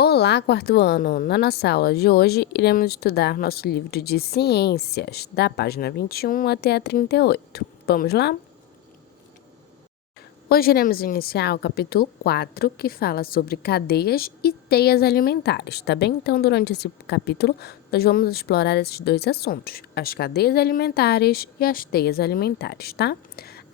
Olá, quarto ano! Na nossa aula de hoje, iremos estudar nosso livro de ciências, da página 21 até a 38. Vamos lá? Hoje iremos iniciar o capítulo 4, que fala sobre cadeias e teias alimentares, tá bem? Então, durante esse capítulo, nós vamos explorar esses dois assuntos, as cadeias alimentares e as teias alimentares, tá?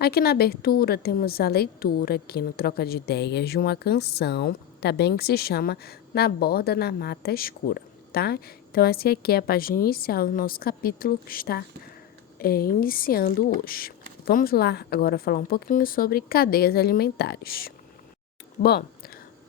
Aqui na abertura, temos a leitura, aqui no Troca de Ideias, de uma canção, tá bem? Que se chama Na Borda da Mata Escura, tá? Então, essa aqui é a página inicial do nosso capítulo que está iniciando hoje. Vamos lá agora falar um pouquinho sobre cadeias alimentares. Bom,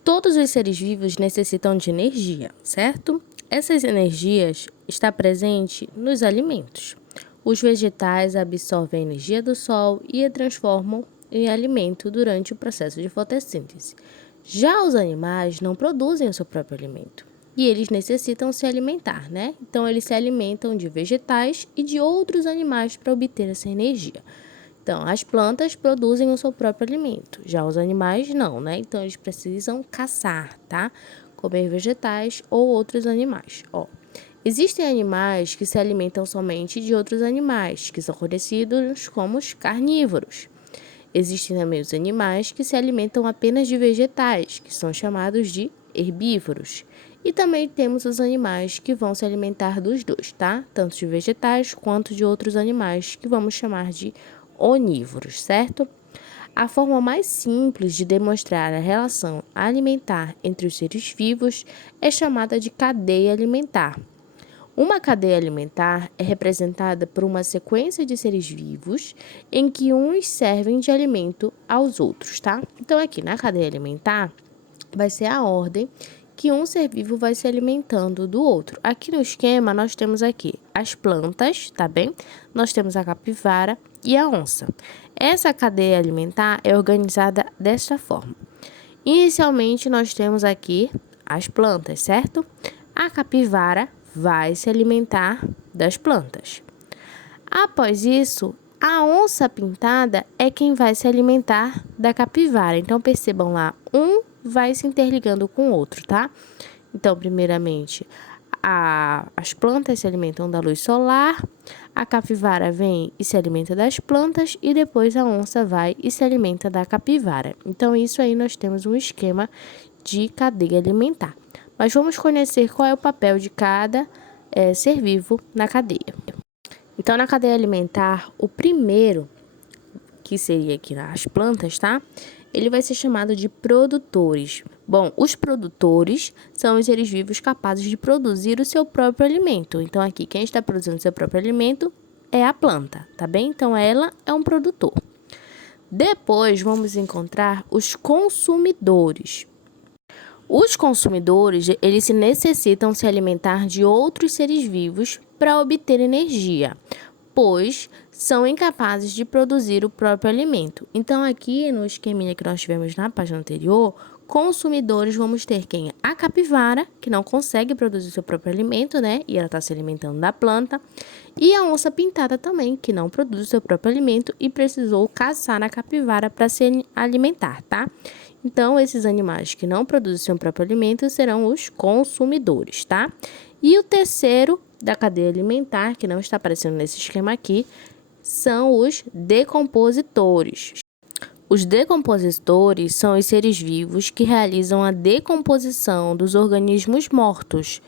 todos os seres vivos necessitam de energia, certo? Essas energias estão presentes nos alimentos. Os vegetais absorvem a energia do sol e a transformam em alimento durante o processo de fotossíntese. Já os animais não produzem o seu próprio alimento e eles necessitam se alimentar, né? Então, eles se alimentam de vegetais e de outros animais para obter essa energia. Então, as plantas produzem o seu próprio alimento, já os animais não, né? Então, eles precisam caçar, tá? Comer vegetais ou outros animais, ó. Existem animais que se alimentam somente de outros animais, que são conhecidos como os carnívoros. Existem também os animais que se alimentam apenas de vegetais, que são chamados de herbívoros. E também temos os animais que vão se alimentar dos dois, tá? Tanto de vegetais quanto de outros animais, que vamos chamar de onívoros, certo? A forma mais simples de demonstrar a relação alimentar entre os seres vivos é chamada de cadeia alimentar. Uma cadeia alimentar é representada por uma sequência de seres vivos em que uns servem de alimento aos outros, tá? Então, aqui na cadeia alimentar, vai ser a ordem que um ser vivo vai se alimentando do outro. Aqui no esquema, nós temos aqui as plantas, tá bem? Nós temos a capivara e a onça. Essa cadeia alimentar é organizada desta forma. Inicialmente, nós temos aqui as plantas, certo? A capivara vai se alimentar das plantas. Após isso, a onça pintada é quem vai se alimentar da capivara. Então, percebam lá, um vai se interligando com o outro, tá? Então, primeiramente, as plantas se alimentam da luz solar, a capivara vem e se alimenta das plantas e depois a onça vai e se alimenta da capivara. Então, isso aí nós temos um esquema de cadeia alimentar. Mas vamos conhecer qual é o papel de cada ser vivo na cadeia. Então, na cadeia alimentar, o primeiro, que seria aqui nas plantas, tá? Ele vai ser chamado de produtores. Bom, os produtores são os seres vivos capazes de produzir o seu próprio alimento. Então, aqui, quem está produzindo o seu próprio alimento é a planta, tá bem? Então, ela é um produtor. Depois, vamos encontrar os consumidores. Os consumidores, eles necessitam se alimentar de outros seres vivos para obter energia, pois são incapazes de produzir o próprio alimento. Então, aqui no esqueminha que nós tivemos na página anterior, consumidores vamos ter quem? A capivara, que não consegue produzir seu próprio alimento, né? E ela está se alimentando da planta. E a onça pintada também, que não produz seu próprio alimento e precisou caçar a capivara para se alimentar, tá? Então, esses animais que não produzem seu próprio alimento serão os consumidores, tá? E o terceiro da cadeia alimentar, que não está aparecendo nesse esquema aqui, são os decompositores. Os decompositores são os seres vivos que realizam a decomposição dos organismos mortos,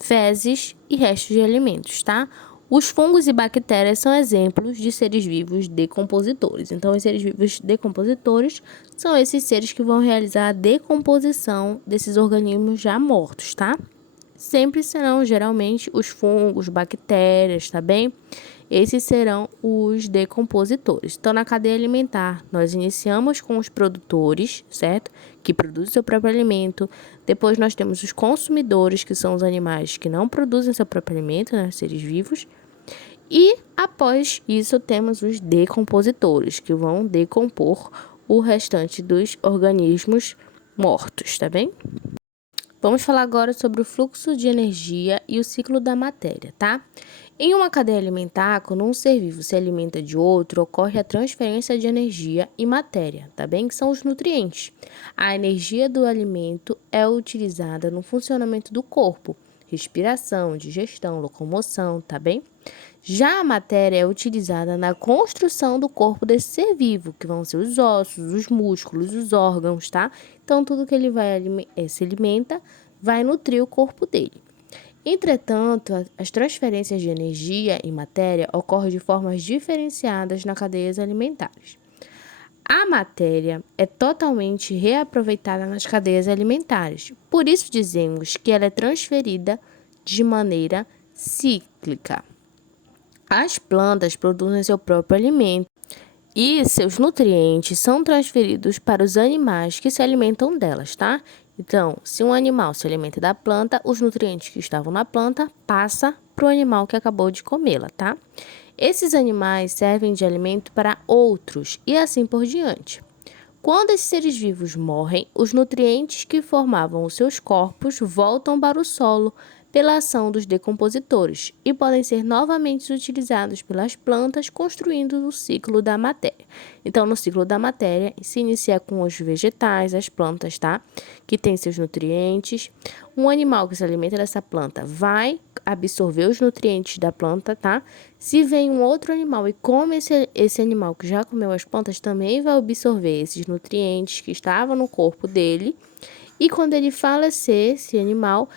fezes e restos de alimentos, tá? Os fungos e bactérias são exemplos de seres vivos decompositores. Então, os seres vivos decompositores são esses seres que vão realizar a decomposição desses organismos já mortos, tá? Sempre serão, geralmente, os fungos, bactérias, tá bem? Esses serão os decompositores. Então, na cadeia alimentar, nós iniciamos com os produtores, certo? Que produzem seu próprio alimento. Depois, nós temos os consumidores, que são os animais que não produzem seu próprio alimento, né? Seres vivos. E, após isso, temos os decompositores, que vão decompor o restante dos organismos mortos, tá bem? Vamos falar agora sobre o fluxo de energia e o ciclo da matéria, tá? Em uma cadeia alimentar, quando um ser vivo se alimenta de outro, ocorre a transferência de energia e matéria, tá bem? Que são os nutrientes. A energia do alimento é utilizada no funcionamento do corpo, respiração, digestão, locomoção, tá bem? Já a matéria é utilizada na construção do corpo desse ser vivo, que vão ser os ossos, os músculos, os órgãos, tá? Então, tudo que ele se alimenta vai nutrir o corpo dele. Entretanto, as transferências de energia e matéria ocorrem de formas diferenciadas nas cadeias alimentares. A matéria é totalmente reaproveitada nas cadeias alimentares, por isso dizemos que ela é transferida de maneira cíclica. As plantas produzem seu próprio alimento e seus nutrientes são transferidos para os animais que se alimentam delas, tá? Então, se um animal se alimenta da planta, os nutrientes que estavam na planta passam para o animal que acabou de comê-la, tá? Esses animais servem de alimento para outros e assim por diante. Quando esses seres vivos morrem, os nutrientes que formavam os seus corpos voltam para o solo pela ação dos decompositores e podem ser novamente utilizados pelas plantas, construindo o ciclo da matéria. Então, no ciclo da matéria, se inicia com os vegetais, as plantas, tá? Que têm seus nutrientes. Um animal que se alimenta dessa planta vai absorver os nutrientes da planta, tá? Se vem um outro animal e come esse animal que já comeu as plantas, também vai absorver esses nutrientes que estavam no corpo dele. E quando ele falecer, esse animal,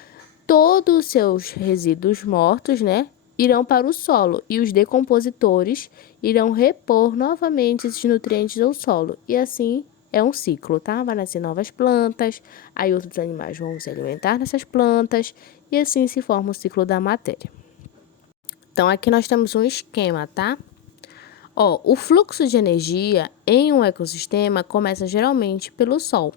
todos os seus resíduos mortos, né, irão para o solo e os decompositores irão repor novamente esses nutrientes ao solo. E assim é um ciclo, tá? Vai nascer novas plantas, aí outros animais vão se alimentar dessas plantas e assim se forma o ciclo da matéria. Então, aqui nós temos um esquema, tá? O fluxo de energia em um ecossistema começa geralmente pelo Sol.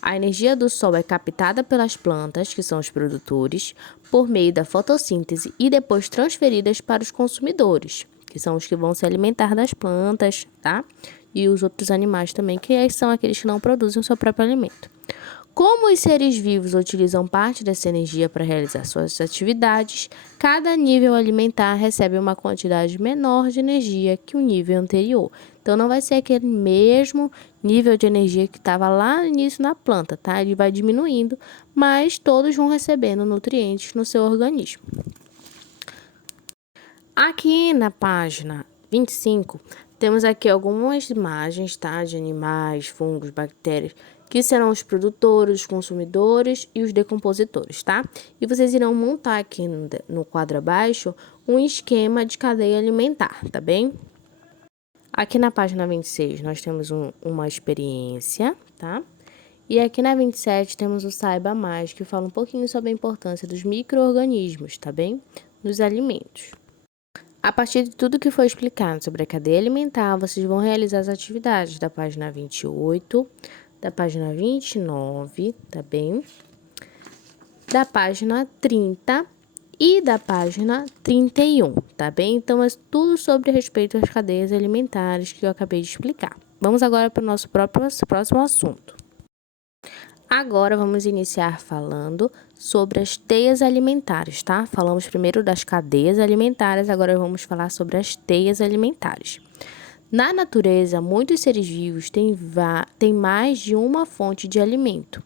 A energia do Sol é captada pelas plantas, que são os produtores, por meio da fotossíntese e depois transferidas para os consumidores, que são os que vão se alimentar das plantas, tá? E os outros animais também, que são aqueles que não produzem o seu próprio alimento. Como os seres vivos utilizam parte dessa energia para realizar suas atividades, cada nível alimentar recebe uma quantidade menor de energia que o nível anterior. Então, não vai ser aquele mesmo nível de energia que estava lá no início na planta, tá? Ele vai diminuindo, mas todos vão recebendo nutrientes no seu organismo. Aqui na página 25, temos aqui algumas imagens, tá? De animais, fungos, bactérias, que serão os produtores, os consumidores e os decompositores, tá? E vocês irão montar aqui no quadro abaixo um esquema de cadeia alimentar, tá bem? Aqui na página 26 nós temos uma experiência, tá? E aqui na 27 temos o Saiba Mais, que fala um pouquinho sobre a importância dos micro-organismos, tá bem? Nos alimentos. A partir de tudo que foi explicado sobre a cadeia alimentar, vocês vão realizar as atividades da página 28, da página 29, tá bem? Da página 30 e da página 31, tá bem? Então, é tudo sobre respeito às cadeias alimentares que eu acabei de explicar. Vamos agora para o nosso próximo assunto. Agora, vamos iniciar falando sobre as teias alimentares, tá? Falamos primeiro das cadeias alimentares, agora vamos falar sobre as teias alimentares. Na natureza, muitos seres vivos têm mais de uma fonte de alimento.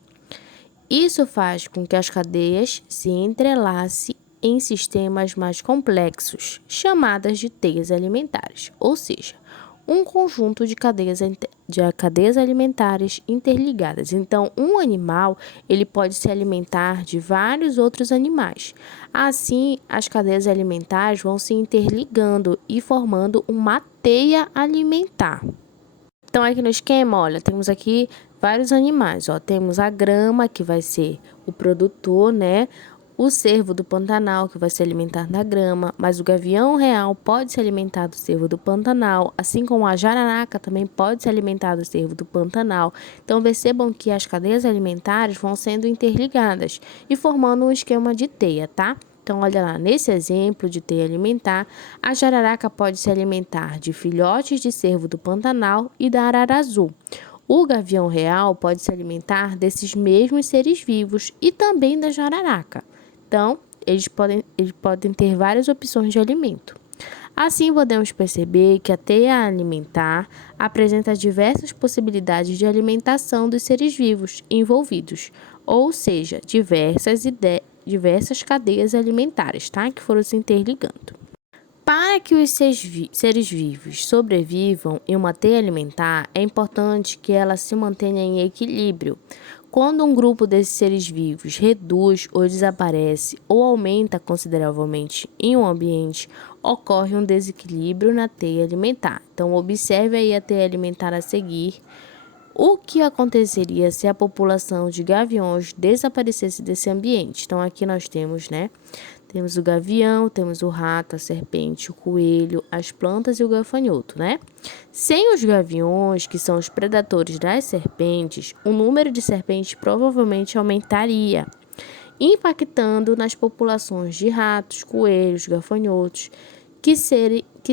Isso faz com que as cadeias se entrelacem em sistemas mais complexos, chamadas de teias alimentares, ou seja, um conjunto de cadeias alimentares interligadas. Então, um animal, ele pode se alimentar de vários outros animais. Assim, as cadeias alimentares vão se interligando e formando uma teia alimentar. Então, aqui no esquema, olha, temos aqui vários animais, ó. Temos a grama, que vai ser o produtor, né? O cervo do Pantanal, que vai se alimentar da grama, mas o gavião real pode se alimentar do cervo do Pantanal, assim como a jararaca também pode se alimentar do cervo do Pantanal. Então, percebam que as cadeias alimentares vão sendo interligadas e formando um esquema de teia, tá? Então, olha lá, nesse exemplo de teia alimentar, a jararaca pode se alimentar de filhotes de cervo do Pantanal e da arara azul. O gavião real pode se alimentar desses mesmos seres vivos e também da jararaca. Então, eles podem ter várias opções de alimento. Assim, podemos perceber que a teia alimentar apresenta diversas possibilidades de alimentação dos seres vivos envolvidos, ou seja, diversas cadeias alimentares, tá? Que foram se interligando. Para que os seres vivos sobrevivam em uma teia alimentar, é importante que ela se mantenha em equilíbrio. Quando um grupo desses seres vivos reduz ou desaparece ou aumenta consideravelmente em um ambiente, ocorre um desequilíbrio na teia alimentar. Então, observe aí a teia alimentar a seguir. O que aconteceria se a população de gaviões desaparecesse desse ambiente? Então, aqui nós temos, Temos o gavião, temos o rato, a serpente, o coelho, as plantas e o gafanhoto, Sem os gaviões, que são os predadores das serpentes, o número de serpentes provavelmente aumentaria, impactando nas populações de ratos, coelhos, gafanhotos, que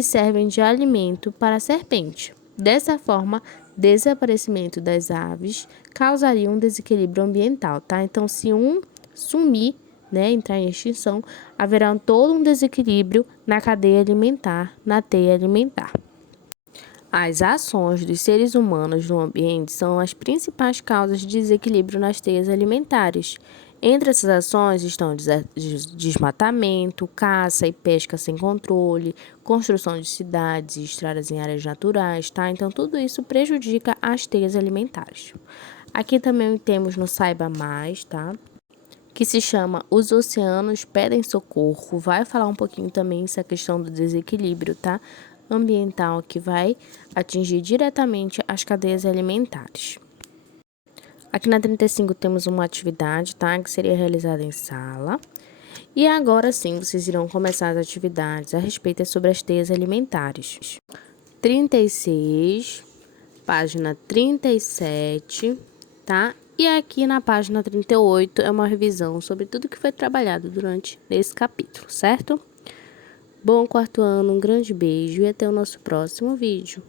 servem de alimento para a serpente. Dessa forma, desaparecimento das aves causaria um desequilíbrio ambiental, Então, se um sumir, entrar em extinção, haverá todo um desequilíbrio na cadeia alimentar, na teia alimentar. As ações dos seres humanos no ambiente são as principais causas de desequilíbrio nas teias alimentares. Entre essas ações estão desmatamento, caça e pesca sem controle, construção de cidades e estradas em áreas naturais, Então, tudo isso prejudica as teias alimentares. Aqui também temos no Saiba Mais, que se chama Os Oceanos Pedem Socorro. Vai falar um pouquinho também essa questão do desequilíbrio, ambiental, que vai atingir diretamente as cadeias alimentares. Aqui na 35 temos uma atividade, que seria realizada em sala. E agora sim, vocês irão começar as atividades a respeito sobre as teias alimentares. 36, página 37, E aqui na página 38 é uma revisão sobre tudo que foi trabalhado durante esse capítulo, certo? Bom quarto ano, um grande beijo e até o nosso próximo vídeo.